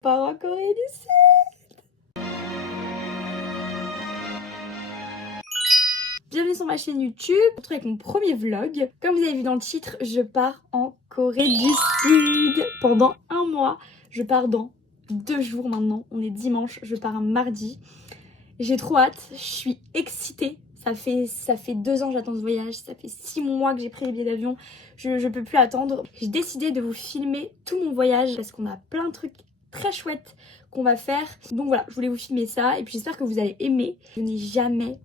Part en Corée du Sud. Bienvenue sur ma chaîne YouTube. Je me retrouve avec mon premier vlog. Comme vous avez vu dans le titre, je pars en Corée du Sud pendant un mois. Je pars dans 2 jours maintenant. On est dimanche, je pars un mardi. J'ai trop hâte, je suis excitée. Ça fait 2 ans que j'attends ce voyage, ça fait 6 mois que j'ai pris les billets d'avion. Je peux plus attendre. J'ai décidé de vous filmer tout mon voyage parce qu'on a plein de trucs très chouettes qu'on va faire. Donc voilà, je voulais vous filmer ça et puis j'espère que vous allez aimer. Je n'ai jamais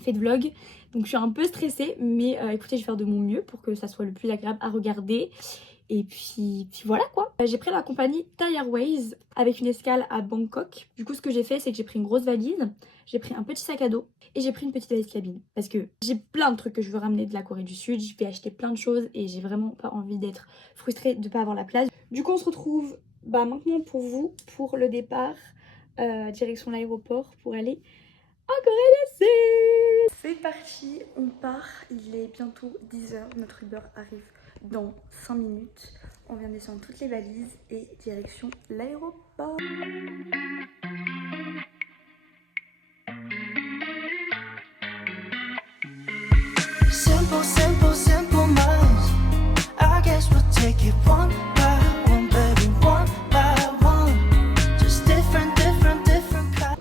fait de vlog, donc je suis un peu stressée, mais écoutez, je vais faire de mon mieux pour que ça soit le plus agréable à regarder. Et puis voilà quoi. J'ai pris la compagnie Thai Airways avec une escale à Bangkok. Du coup, ce que j'ai fait, c'est que j'ai pris une grosse valise, j'ai pris un petit sac à dos et j'ai pris une petite valise cabine. Parce que j'ai plein de trucs que je veux ramener de la Corée du Sud, je vais acheter plein de choses et j'ai vraiment pas envie d'être frustrée de pas avoir la place. Du coup, on se retrouve maintenant pour vous, pour le départ, direction l'aéroport pour aller en Corée du Sud. C'est parti, on part, il est bientôt 10 h, notre Uber arrive dans 5 minutes. On vient descendre toutes les valises et direction l'aéroport. Simple, simple, simple minds. I guess we'll take it one by one, baby, one by one. Just different, different, different kinds.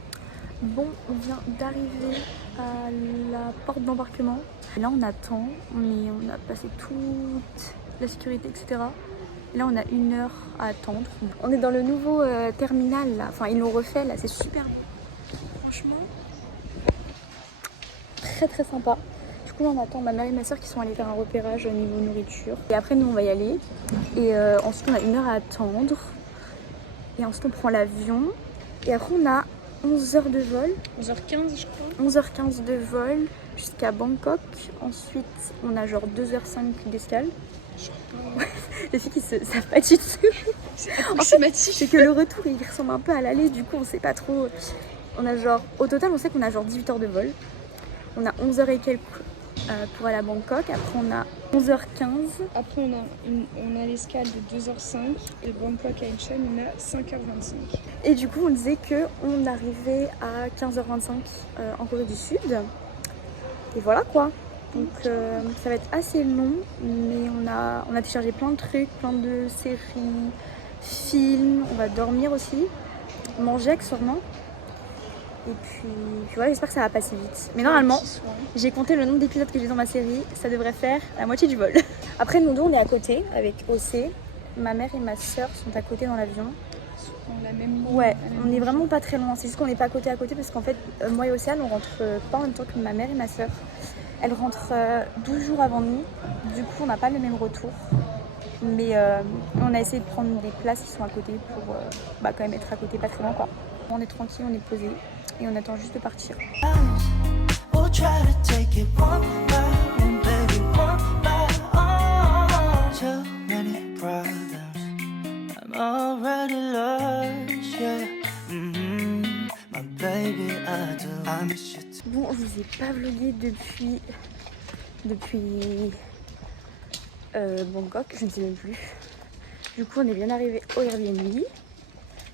Bon, on vient d'arriver à la porte d'embarquement. Là, on attend, on a passé toute la sécurité, etc. Et là, on a 1 heure à attendre. On est dans le nouveau terminal, là. Enfin, ils l'ont refait, là, c'est super beau. Franchement, très très sympa. Du coup, là, on attend ma mère et ma soeur qui sont allées faire un repérage au niveau nourriture. Et après, nous, on va y aller. Et ensuite, on a 1 heure à attendre. Et ensuite, on prend l'avion. Et après, on a 11 heures de vol. 11h15 je crois. 11h15 de vol jusqu'à Bangkok. Ensuite, on a genre 2h05 d'escale. Ouais, les filles qui se savent pas du tout. C'est En fait, approximatif. c'est que le retour, il ressemble un peu à l'aller. Du coup, on sait pas trop. On a genre, au total, on sait qu'on a genre 18 heures de vol. On a 11 heures et quelques pour aller à Bangkok. Après, on a 11h15. Après on a l'escale de 2h05 et Bangkok à Incheon on a 5h25. Et du coup, on disait qu'on arrivait à 15h25 en Corée du Sud. Et voilà quoi. Donc ça va être assez long, mais on a téléchargé plein de trucs, plein de séries, films. On va dormir aussi, manger accessoirement. Et puis ouais, j'espère que ça va passer vite. Mais normalement, j'ai compté le nombre d'épisodes que j'ai dans ma série, ça devrait faire la moitié du vol. Après, nous deux, on est à côté avec OC. Ma mère et ma soeur sont à côté dans l'avion. On a même Ouais, on est vraiment pas très loin. C'est juste qu'on n'est pas côté à côté parce qu'en fait, moi et Océane, on rentre pas en même temps que ma mère et ma soeur. Elles rentrent 12 jours avant nous. Du coup, on n'a pas le même retour. Mais on a essayé de prendre des places qui sont à côté pour quand même être à côté, pas très loin quoi. On est tranquille, on est posé et on attend juste de partir. We'll try to take it one by one, baby, one by one. Too many problems. I'm already lost, yeah. My baby, I miss you too. Bon, je vous ai pas vlogué depuis Bangkok, je ne sais même plus. Du coup, on est bien arrivé au Airbnb.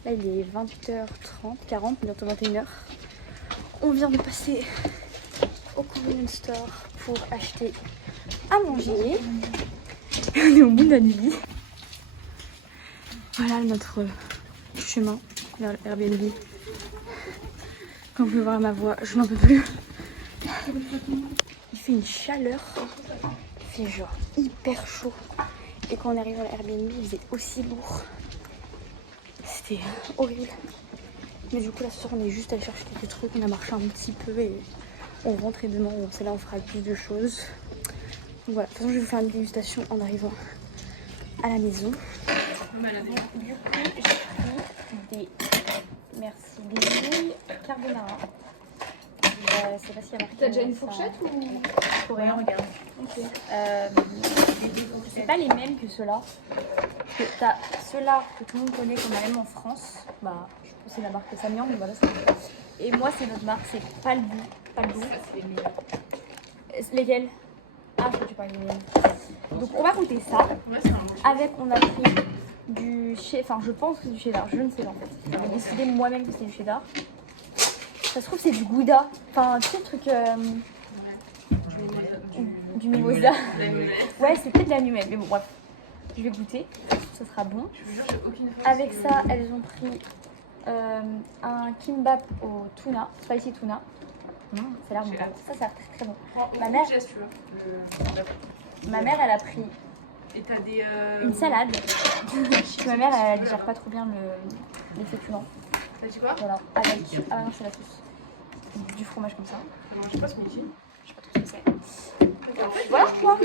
Là, il est 20h30, 40, bientôt 21h. On vient de passer au convenience store pour acheter à manger. On est au bout de la nuit. Voilà notre chemin vers le Airbnb. Comme vous pouvez voir ma voix, je n'en peux plus. Il fait une chaleur, il fait genre hyper chaud. Et quand on est arrivé à l'Airbnb, il faisait aussi lourd. C'était horrible. Mais du coup, là, ce soir, on est juste allé chercher quelques trucs. On a marché un petit peu et on rentre et demain, c'est là, on fera plus de choses. Donc voilà, de toute façon, je vais vous faire une dégustation en arrivant à la maison. Du coup, j'ai pris des nouilles carbonara. Je sais pas s'il y a marqué. T'as déjà une fourchette ou coréen, regarde. Ok. C'est pas les mêmes que ceux-là. Parce que t'as ceux-là que tout le monde connaît qu'on a même en France. Je pense que c'est la marque Samyang, mais voilà. Et moi, c'est notre marque, c'est Palbou. Palbou. Ça c'est les meilleurs. Lesquels? Ah, je crois que tu parles des miennes. Donc, on va goûter ça. Ouais, c'est un bon. Avec, on a pris du cheddar, enfin je pense que c'est du cheddar, je ne sais pas en fait. J'ai décidé moi-même que c'était du cheddar. Ça se trouve c'est du gouda, enfin tu sais le truc du mimosa. Ouais c'est peut-être de la numelle, mais bon bref. Je vais goûter, ça sera bon. Avec ça elles ont pris un kimbap au tuna, spicy tuna. Ça a l'air bon, ça a l'air très très bon. Ma mère elle a pris une salade. Ma mère elle digère pas trop bien les féculents. T'as dit quoi? Voilà, avec. Ah non, c'est la sauce. Du fromage comme ça. Non, je sais pas ce qu'on dit. Je sais pas trop ce que c'est. Voilà quoi.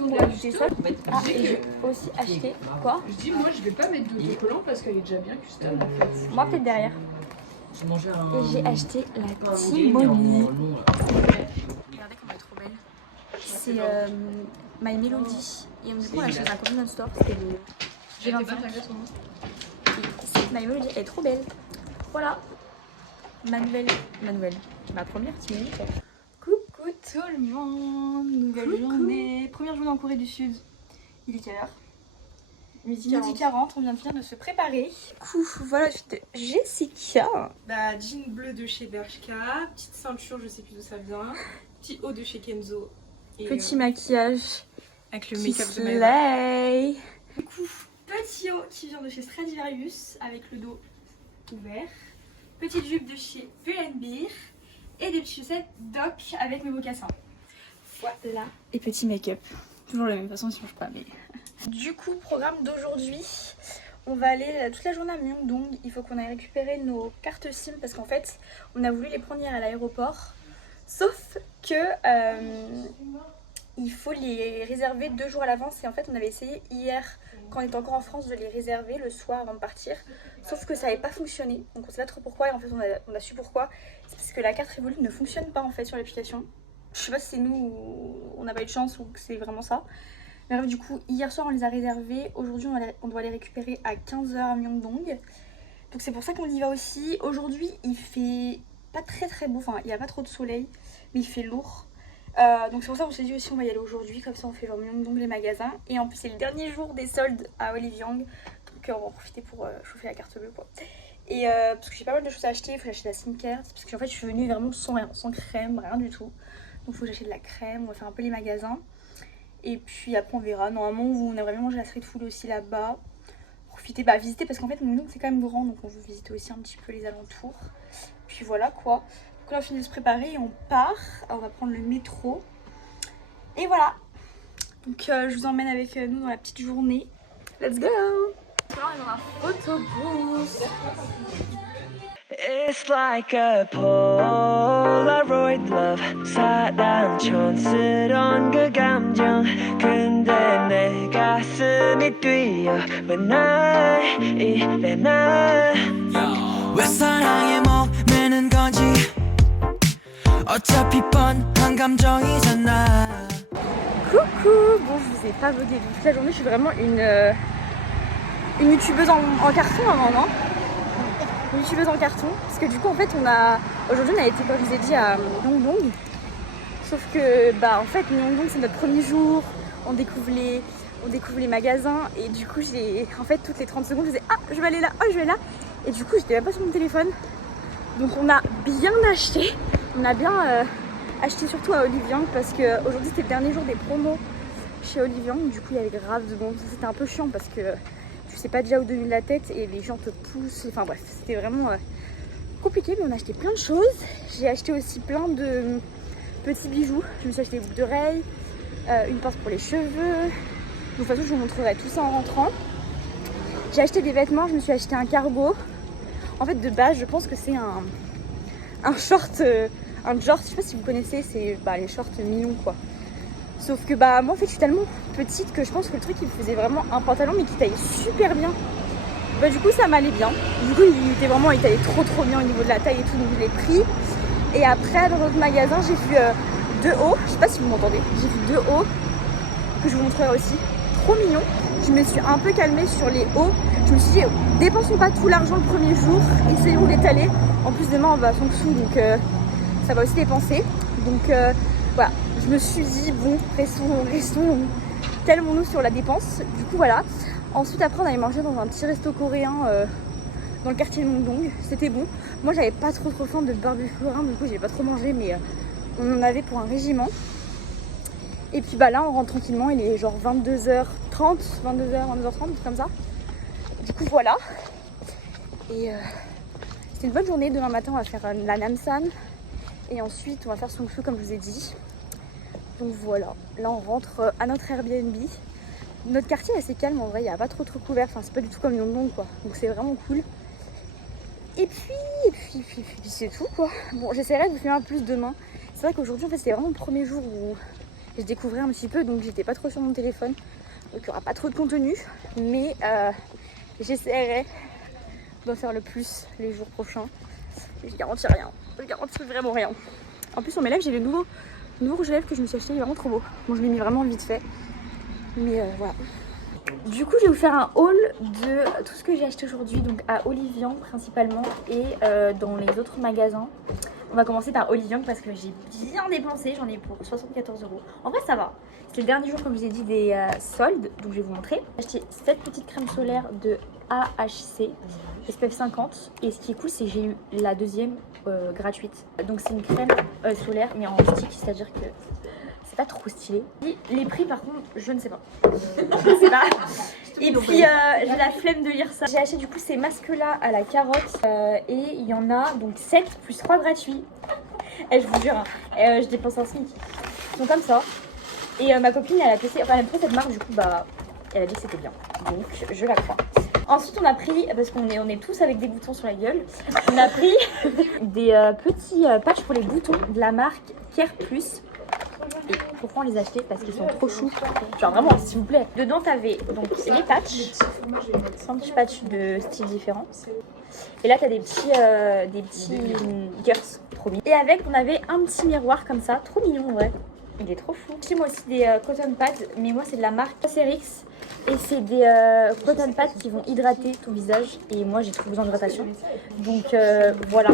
On va ajouter ça. Ah, et j'ai aussi acheté quoi? Je dis, moi je vais pas mettre d'autocollant parce qu'elle est déjà bien custom en fait. Moi peut-être derrière. Et j'ai acheté la Timoni. Regardez comme elle est trop belle. C'est My Melody. Et du coup on l'a acheté dans un convenience store. C'était le G25. My Melody, elle est trop belle. Voilà. Ma première Timoni. Coucou tout le monde. Nouvelle journée. Première journée en Corée du Sud. Il est quelle heure? Midi 40, on vient de finir de se préparer. Coucou, voilà, je suis de Jessica. Bah, jean bleu de chez Bershka, petite ceinture, je sais plus d'où ça vient, petit haut de chez Kenzo. Et petit maquillage avec le qui make-up de Maëva. Du coup, petit haut qui vient de chez Stradivarius avec le dos ouvert. Petite jupe de chez Pull&Bear et des petites chaussettes Doc avec mes mocassins. Voilà. Et petit make-up. Toujours la même façon, si on change pas, mais... Du coup, programme d'aujourd'hui, on va aller toute la journée à Myeongdong. Il faut qu'on aille récupérer nos cartes SIM parce qu'en fait, on a voulu les prendre hier à l'aéroport. Sauf que il faut les réserver 2 jours à l'avance. Et en fait, on avait essayé hier, quand on était encore en France, de les réserver le soir avant de partir. Sauf que ça n'avait pas fonctionné. Donc on sait pas trop pourquoi. Et en fait, on a su pourquoi. C'est parce que la carte Revolut ne fonctionne pas en fait sur l'application. Je sais pas si c'est nous ou on n'a pas eu de chance ou que c'est vraiment ça. Mais bref, du coup, hier soir on les a réservés. Aujourd'hui on doit les récupérer à 15h à Myeongdong. Donc c'est pour ça qu'on y va aussi. Aujourd'hui il fait pas très beau, enfin il n'y a pas trop de soleil, mais il fait lourd. Donc c'est pour ça qu'on s'est dit aussi on va y aller aujourd'hui. Comme ça on fait genre Myeongdong les magasins. Et en plus c'est le dernier jour des soldes à Oliviang. Donc on va en profiter pour chauffer la carte bleue quoi. Et parce que j'ai pas mal de choses à acheter, il faut que j'achète la skincare. Parce qu'en fait je suis venue vraiment sans rien, sans crème, rien du tout. Donc il faut que j'achète de la crème, on va faire un peu les magasins. Et puis après on verra, normalement on aimerait bien manger la street food aussi là-bas. Profiter, visiter parce qu'en fait Myeongdong c'est quand même grand. Donc on veut visiter aussi un petit peu les alentours. Puis voilà quoi. Donc là on finit de se préparer et on part. On va prendre le métro. Et voilà. Donc je vous emmène avec nous dans la petite journée. Let's go. Alors on est dans un autobus. It's like a Polaroid love 사랑 촌스러운 그 감정 근데 내 가슴이 뛰어 when I 이래 난 왜 사랑에 목매는 건지 어차피 뻔한 감정이잖아 Coucou. Bon je vous ai pas vlogué toute la journée, je suis vraiment une youtubeuse en carton avant, non? Une youtubeuse en carton, parce que du coup en fait aujourd'hui on a été comme je vous ai dit à Myeongdong, sauf que en fait Myeongdong c'est notre premier jour, on découvre les magasins et du coup j'ai en fait toutes les 30 secondes je disais ah je vais aller là, oh je vais là et du coup j'étais même pas sur mon téléphone, donc on a bien acheté, acheté surtout à Oliviang parce que aujourd'hui c'était le dernier jour des promos chez Oliviang, du coup il y avait grave de monde, c'était un peu chiant parce que tu sais pas déjà où donner de la tête et les gens te poussent, enfin bref c'était vraiment compliqué, mais on a acheté plein de choses. J'ai acheté aussi plein de petits bijoux, je me suis acheté des boucles d'oreilles, une pince pour les cheveux, donc de toute façon je vous montrerai tout ça en rentrant. J'ai acheté des vêtements, je me suis acheté un cargo, en fait de base je pense que c'est un short, un short, je sais pas si vous connaissez, c'est les shorts mignons quoi. Sauf que moi en fait je suis tellement petite que je pense que le truc il me faisait vraiment un pantalon mais qui taillait super bien. Du coup ça m'allait bien. Du coup il taillait trop bien au niveau de la taille et tout, donc je l'ai pris. Et après dans notre magasin j'ai vu 2 hauts, je sais pas si vous m'entendez, j'ai vu 2 hauts que je vous montrerai aussi. Trop mignon. Je me suis un peu calmée sur les hauts. Je me suis dit dépensons pas tout l'argent le premier jour, essayons d'étaler. En plus demain on va à Songsu donc ça va aussi dépenser. Donc voilà. Je me suis dit bon, restons calmons-nous sur la dépense. Du coup voilà. Ensuite après on allait manger dans un petit resto coréen dans le quartier Mongdong. C'était bon. Moi j'avais pas trop faim de barbecue coréen, du coup j'ai pas trop mangé, mais on en avait pour un régiment. Et puis bah là on rentre tranquillement, il est genre 22h30, 22h30 comme ça. Du coup voilà. Et c'est une bonne journée. Demain matin on va faire la Namsan. Et ensuite on va faire Songsu comme je vous ai dit. Donc voilà, là on rentre à notre Airbnb. Notre quartier est assez calme en vrai, il n'y a pas trop couvert, enfin c'est pas du tout comme Myeongdong quoi. Donc c'est vraiment cool. Et puis c'est tout quoi. Bon, j'essaierai de vous faire un plus demain. C'est vrai qu'aujourd'hui en fait c'était vraiment le premier jour où je découvrais un petit peu, donc j'étais pas trop sur mon téléphone. Donc il n'y aura pas trop de contenu, mais j'essaierai d'en faire le plus les jours prochains. Je garantis rien, je garantis vraiment rien. En plus sur mes lèvres j'ai le nouveau rouge à lèvres que je me suis acheté, il est vraiment trop beau. Bon je l'ai mis vraiment vite fait, mais voilà. Du coup je vais vous faire un haul de tout ce que j'ai acheté aujourd'hui, donc à Olivian principalement et dans les autres magasins. On va commencer par Olivian parce que j'ai bien dépensé, j'en ai pour 74 €. En vrai ça va, c'est le dernier jour comme je vous ai dit des soldes, donc je vais vous montrer. J'ai acheté cette petite crème solaire de AHC SPF 50 et ce qui est cool c'est que j'ai eu la deuxième gratuite. Donc c'est une crème solaire mais en stick, c'est-à-dire que c'est pas trop stylé. Et les prix par contre je ne sais pas. Je ne sais pas. Et puis j'ai la flemme de lire ça. J'ai acheté du coup ces masques là à la carotte et il y en a donc 7 plus 3 gratuits. Et je vous jure, hein, je dépense un SMIC. Ils sont comme ça. Et ma copine elle a testé, enfin elle aime trop cette marque, du coup bah elle a dit que c'était bien. Donc je la crois. Ensuite on a pris, parce qu'on est tous avec des boutons sur la gueule, on a pris des petits patchs pour les boutons de la marque Care Plus. Et pourquoi on les a achetés? Parce qu'ils sont trop choux. Genre vraiment s'il vous plaît. Dedans t'avais donc les patchs, 100 petits patchs de styles différents. Et là t'as des petits girls trop mignons. Et avec on avait un petit miroir comme ça, trop mignon en vrai. Il est trop fou. J'ai moi aussi des cotton pads, mais moi c'est de la marque Cerix. Et c'est des cotton pads qui vont hydrater ton visage. Et moi j'ai trop besoin d'hydratation. Donc voilà.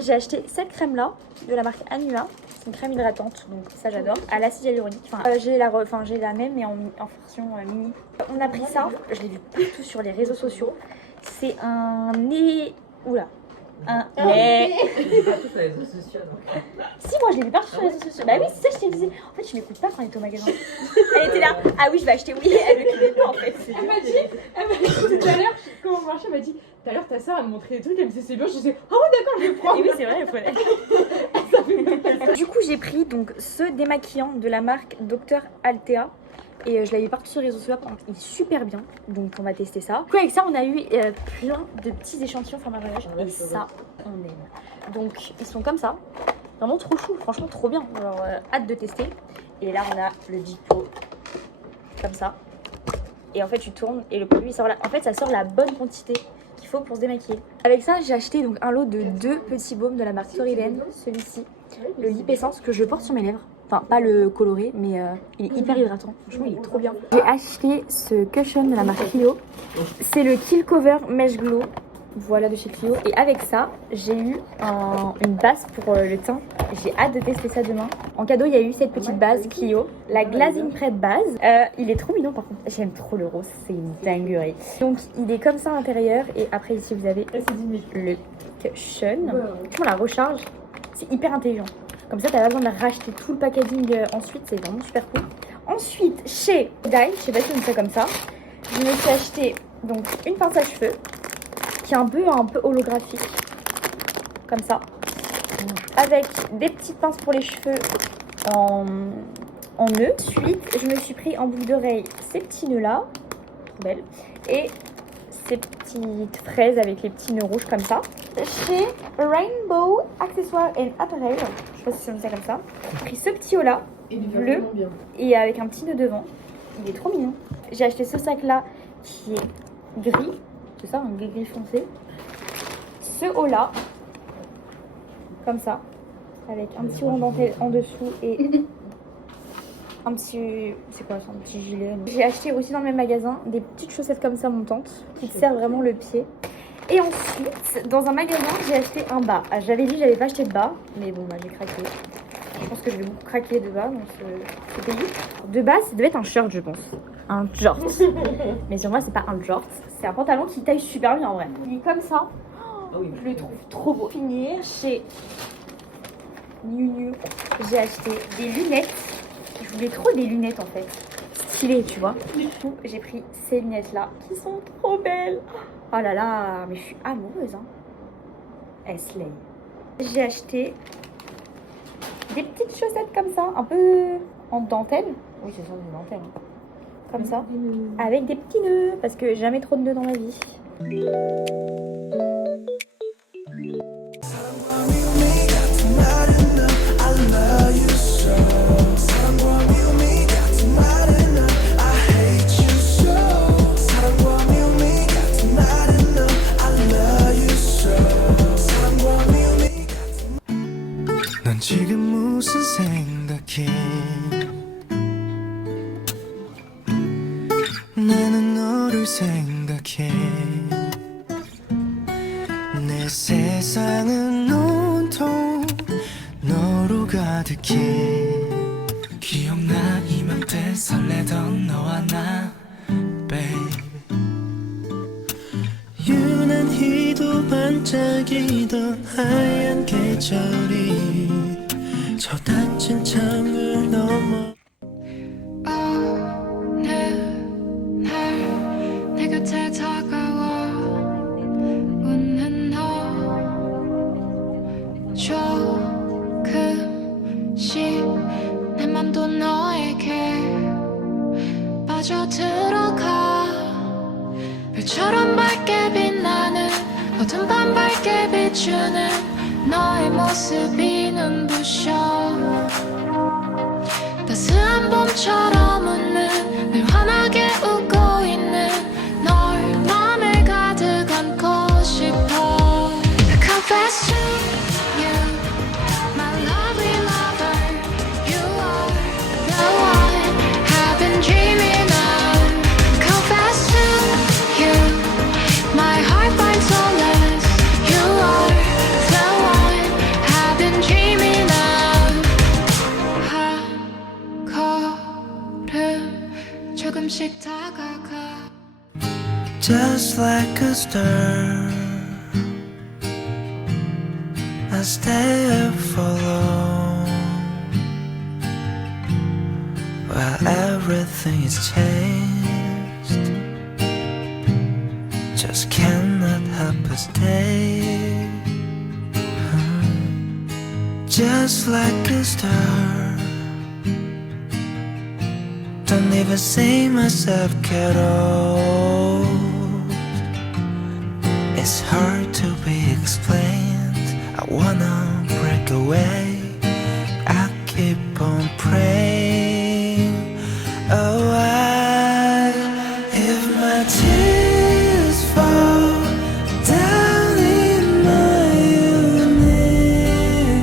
J'ai acheté cette crème là de la marque Anua. C'est une crème hydratante, donc ça j'adore. À l'acide hyaluronique. Enfin, j'ai la même mais en version mini. On a pris ça, je l'ai vu partout sur les réseaux sociaux. C'est un nez. Oula. Un nez. Si, moi je l'ai vu partout sur les réseaux sociaux. Bah oui, c'est ça, je t'ai dit. En fait, je m'écoute pas quand elle était au magasin. Elle était là. Ah oui, je vais acheter, oui. Elle me connaît pas en fait. Elle m'a dit tout à l'heure, comment on marchait, elle m'a dit tout à l'heure ta soeur elle me montrait des trucs, elle me disait c'est bien, je disais ah ouais d'accord, je vais prendre. Et oui, c'est vrai, elle connaît. Du coup, j'ai pris donc ce démaquillant de la marque Dr Altea. Et je l'avais partout sur les réseaux sociaux, il est super bien, donc on va tester ça. Du coup avec ça on a eu plein de petits échantillons format voyage et ça on aime. Donc ils sont comme ça, vraiment trop chou, franchement trop bien, alors hâte de tester. Et là on a le Diplo, comme ça. Et en fait tu tournes et le produit sort là, en fait ça sort la bonne quantité qu'il faut pour se démaquiller. Avec ça j'ai acheté donc un lot de 2 petits baumes de la marque Toriden, celui-ci, le Lip Essence que je porte sur mes lèvres. Enfin, pas le coloré, mais il est hyper hydratant. Franchement, il est trop bien. J'ai acheté ce cushion de la marque Clio. C'est le Kill Cover Mesh Glow. Voilà, de chez Clio. Et avec ça, j'ai eu une base pour le teint. J'ai hâte de tester ça demain. En cadeau, il y a eu cette petite base Clio. La Glazing Prep base. Il est trop mignon par contre. J'aime trop le rose. C'est une dinguerie. Donc, il est comme ça à l'intérieur. Et après, ici, vous avez le cushion. On la recharge. C'est hyper intelligent. Comme ça, t'as pas besoin de racheter tout le packaging ensuite, c'est vraiment super cool. Ensuite, chez Dye, je sais pas si on dit ça comme ça, je me suis acheté donc une pince à cheveux qui est un peu holographique, comme ça, avec des petites pinces pour les cheveux en nœud. Ensuite, je me suis pris en boucle d'oreille ces petits nœuds là, trop belles, et ces petites fraises avec les petits nœuds rouges comme ça. Chez Rainbow Accessoires and Apparel, je sais pas si c'est comme ça, j'ai pris ce petit haut là, bleu, et avec un petit nœud devant. Il est trop mignon. J'ai acheté ce sac là qui est gris, c'est ça, un gris foncé. Ce haut là, comme ça, avec un petit haut en dentelle en dessous et un petit, c'est quoi ça, un petit gilet. J'ai acheté aussi dans le même magasin des petites chaussettes comme ça montantes qui te servent vraiment le pied. Et ensuite, dans un magasin, j'ai acheté un bas. J'avais dit que j'avais pas acheté de bas, mais bon, bah j'ai craqué. Je pense que je vais beaucoup craquer de bas dans ce pays. De bas, ça devait être un shirt, je pense. un jort. Mais sur moi, c'est pas un jort. C'est un pantalon qui taille super bien en vrai. Il est comme ça. Je le trouve trop beau. Finir chez Miu Miu, j'ai acheté des lunettes. Je voulais trop des lunettes en fait. Stylé, tu vois. Du coup, j'ai pris ces lunettes là qui sont trop belles. Oh là là, mais je suis amoureuse. Hein. Elles slay. J'ai acheté des petites chaussettes comme ça, un peu en dentelle. Oui, c'est ça, des dentelles. Hein. Comme ça, avec des petits nœuds, parce que j'ai jamais trop de nœuds dans ma vie. 넌 지금 무슨 생각해? 나는 너를 생각해. 내 세상은 온통 너로 가득해. 기억나 이맘때 설레던 너와 나 babe. 유난히도 반짝이던 하얀 계절이 저 닫힌 창을 넘어 어느 날 내 곁에 다가와 웃는 너 조금씩 내 맘도 너에게 빠져들어가. 별처럼 밝게 빛나는 어둠 밤 밝게 비추는 너의 모습이 눈부셔. 따스한 봄처럼 웃는 늘 환하게 웃고 있는 널 맘에 가득 안고 싶어. I confess to you, my lovely lover, you are the one I've been dreaming of. Confess to you, my heart finds solace, you are the one I've been dreaming of. 한 걸음 조금씩 다가가. Just like a star I stay up for long while everything is changed. Just cannot help but stay. Just like a star, don't even see myself get old. It's hard to be explained. I wanna break away. I keep on praying. Oh, if my tears fall down in my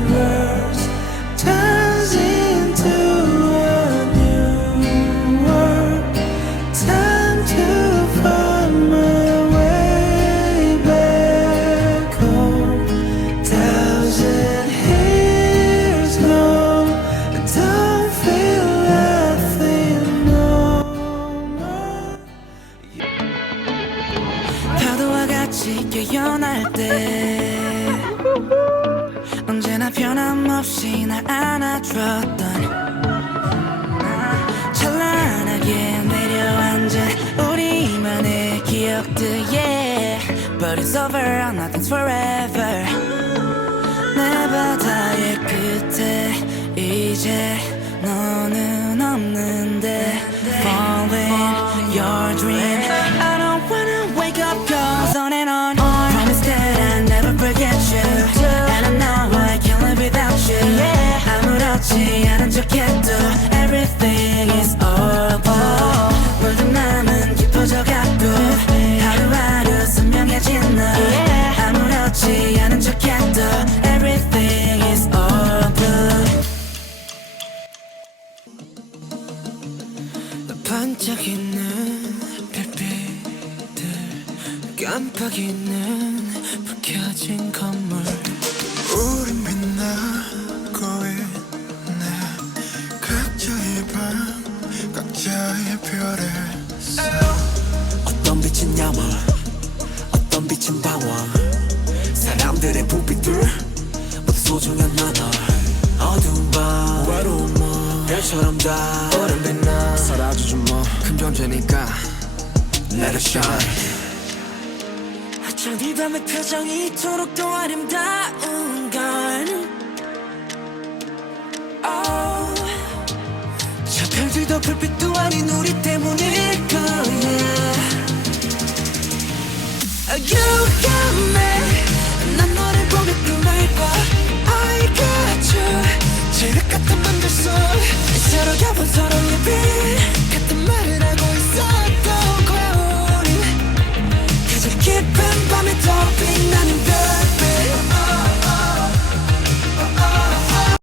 universe, turns into a new world. Time to find my way back home. 1,000 years gone, I don't feel nothing no more. 파도와 같이 깨어날 때 언제나 변함없이 날 안아줬던 찬란하게 내려앉은 우리만의 기억들 yeah. But it's over, nothing's forever. 내 바다의 끝에 이제 너는 없는데 Falling your dream. I don't wanna wake up, goes on and on. Promise that I never forget you, and I know I can't live without you. 아무렇지 않은 척해도 everything is over. 물든 맘은 깊어져가고 하루하루 선명해진 너. 아무렇지 않은 척해도 everything is over. 반짝이는 별빛들 깜빡이는 불 켜진 건물. 우린 빛나고 있네. 각자의 방 각자의 별에 밤들의 불빛들 모두 소중한 넌 어두운 밤 외로운 몸 별처럼 다 오랜 빛나 사라져줘 뭐큰 존재니까 Let it shine 어쩜 이 밤의 표정이 이토록 더 아름다운 건 저 별들도 불빛도 아닌 우리 때문일 거야 You got me 난 너를 보며 꿈을 봐 I got you 지륵 같은 맘들 속 서로 겹은 서로